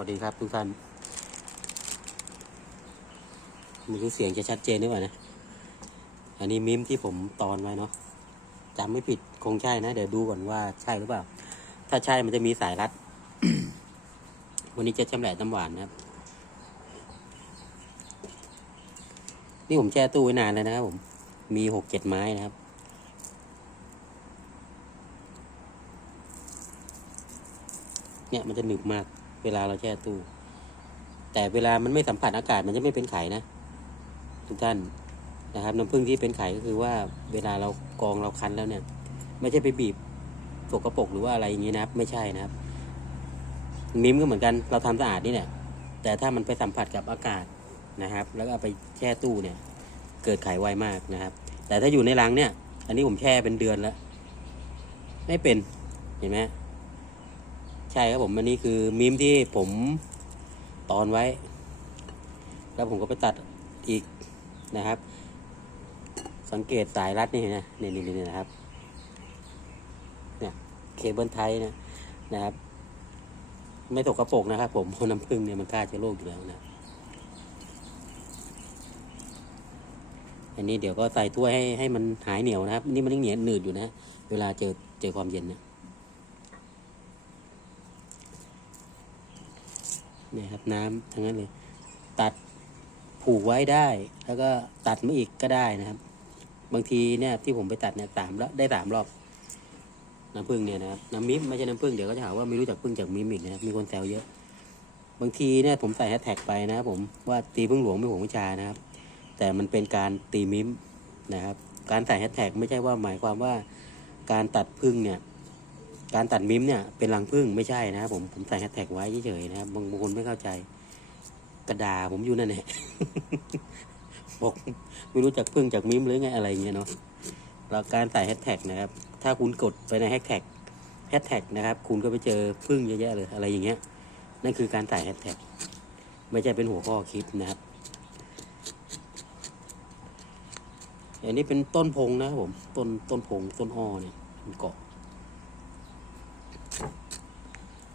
วัสดีครับทุกท่านไม่รู้เสียงจะชัดเจนหรือเปล่านะ อันนี้มิมที่ผมตอนไว้เนาะจำไม่ผิดคงใช่นะ เดี๋ยวดูก่อนว่าใช่หรือเปล่า ถ้าใช่มันจะมีสายรัด วันนี้จะชำแหละน้ำหวานนะครับ นี่ผมแช่ตู้ไว้นานแล้วนะครับผม มีหกเจ็ดไม้นะครับเนี่ยมันจะหนึบมาก เวลาเราแช่ตู้ แต่เวลามันไม่สัมผัสอากาศมันจะไม่เป็นไข่นะ ทุกท่านนะครับน้ำผึ้งที่เป็นไข่ก็คือว่าเวลาเรากองเราคั้นแล้วเนี่ย ไม่ใช่ไปบีบสกปรกหรือว่าอะไรอย่างนี้นะครับ ไม่ใช่นะครับ มิ้มก็เหมือนกันเราทำสะอาดนี่แหละแต่ถ้ามันไปสัมผัสกับอากาศนะครับ แล้วก็เอาไปแช่ตู้เนี่ย เกิดไขไวมากนะครับ แต่ถ้าอยู่ในรังเนี่ย อันนี้ผมแช่เป็นเดือนแล้ว ไม่เป็นเห็นไหม ช่ครับผมอันนี้คือมิมที่ผมตอนไว้ แล้วผมก็ไปตัดอีกนะครับ สังเกตสายรัดนี่นไหมนี่นี่นี่นะครับเนี่ยเคเบิลไทยนะนะครับ ไม่ตกกระปรกนะครับ ผมเพราะน้ำผึ้งเนี่ยมันฆ่าเชื้อโรคอยู่แล้วนะอันนี้เดี๋ยวก็ใส่ถ้วยให้ให้มันหายเหนียวนะครับ นี่มันยังเหนียวหนืดอยู่นะ เวลาเจอเจอความเย็นเนะ เนี่ยครับน้ำทั้งนั้นเลย ตัดผูกไว้ได้ แล้วก็ตัดมาอีกก็ได้นะครับ บางทีเนี่ยที่ผมไปตัดเนี่ยสามรอบได้สามรอบน้ำผึ้งเนี่ยนะครับน้ำมิมไม่ใช่น้ำผึ้งเดี๋ยวก็จะหาว่าไม่รู้จักผึ้งจากมิมอีกนะครับมีคนแซวเยอะ บางทีเนี่ยผมใส่แฮชแท็กไปนะผมว่าตีพึ่งหลวงไม่หวงวิชานะครับ แต่มันเป็นการตีมิมนะครับ การใส่แฮชแท็กไม่ใช่ว่าหมายความว่าการตัดพึ่งเนี่ย การตัดมิมเนี่ยเป็นรังพึ่งไม่ใช่นะครับผมผมใส่แฮชแท็กไว้เฉยๆนะครับบางคนไม่เข้าใจ กระดาผมอยู่นั่นแหละบอกไม่รู้จักพึ่งจากมิมหรือไงอะไรเงี้ยเนาะแล้วการใส่แฮชแท็กนะครับ ถ้าคุณกดไปในแฮชแท็กแฮชแท็กนะครับ คุณก็ไปเจอพึ่งเยอะแยะเลยอะไรอย่างเงี้ย นั่นคือการใส่แฮชแท็กไม่ใช่เป็นหัวข้อคลิปนะครับอันนี้เป็นต้นพงนะครับผมต้นต้นพงต้นอ้อเนี่ยมันเกาะ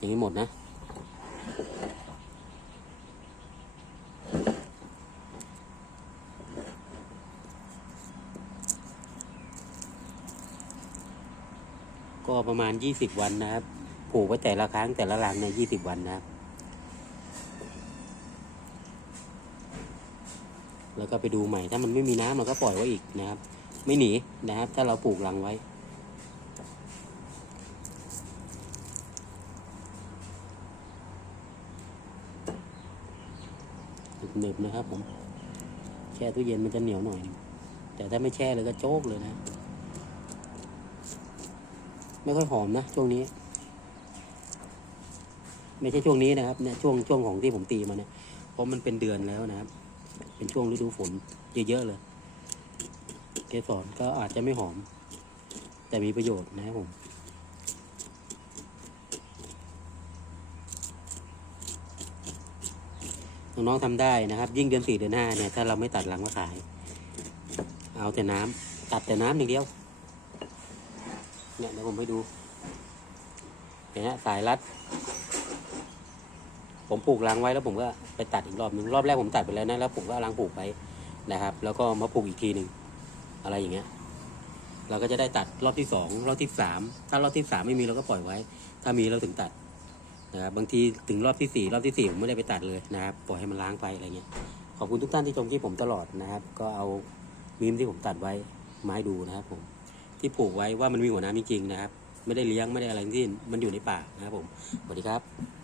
อย่างนี้หมดนะ ก็ประมาณยี่สิบวันนะครับ ผูกไว้แต่ละครั้งแต่ละรังในยี่สิบวันนะครับ แล้วก็ไปดูใหม่ถ้ามันไม่มีน้ำเราก็ปล่อยไว้อีกนะครับ ไม่หนีนะครับ ถ้าเราปลูกรังไว้ หนึบๆนะครับผม แช่ตู้เย็นมันจะเหนียวหน่อย แต่ถ้าไม่แช่เลยก็โจ๊กเลยนะ ไม่ค่อยหอมนะช่วงนี้ ไม่ใช่ช่วงนี้นะครับเนี่ยช่วงช่วงของที่ผมตีมาเนี่ยเพราะมันเป็นเดือนแล้วนะครับ เป็นช่วงฤดูฝนเยอะๆเลย เกสรก็อาจจะไม่หอม แต่มีประโยชน์นะครับผม น้องๆทำได้นะครับ ยิ่งเดือนสี่เดือนห้าเนี่ย ถ้าเราไม่ตัดหลังมาขาย เอาแต่น้ำตัดแต่น้ำอย่างเดียว เนี่ยเดี๋ยวผมให้ดูเห็นไหมสายรัด ผมปลูกรังไว้แล้วผมก็ไปตัดอีกรอบหนึ่งรอบแรกผมตัดไปแล้วนะแล้วผมก็เอารังปลูกไว้นะครับ แล้วก็มาปลูกอีกทีหนึ่งอะไรอย่างเงี้ย เราก็จะได้ตัดรอบที่สองรอบที่สามถ้ารอบที่สามไม่มีเราก็ปล่อยไว้ ถ้ามีเราถึงตัด นะครับบางทีถึงรอบที่สี่รอบที่สี่ผมไม่ได้ไปตัดเลยนะครับปล่อยให้มันล้างไปอะไรเงี้ยขอบคุณทุกท่านที่ชมที่ผมตลอดนะครับ ก็เอามีมที่ผมตัดไว้มาให้ดูนะครับผมที่ปลูกไว้ว่ามันมีหัวน้ำจริงๆนะครับ ไม่ได้เลี้ยงไม่ได้อะไรทั้งสิ้นมันอยู่ในป่านะครับผมสวัสดีครับ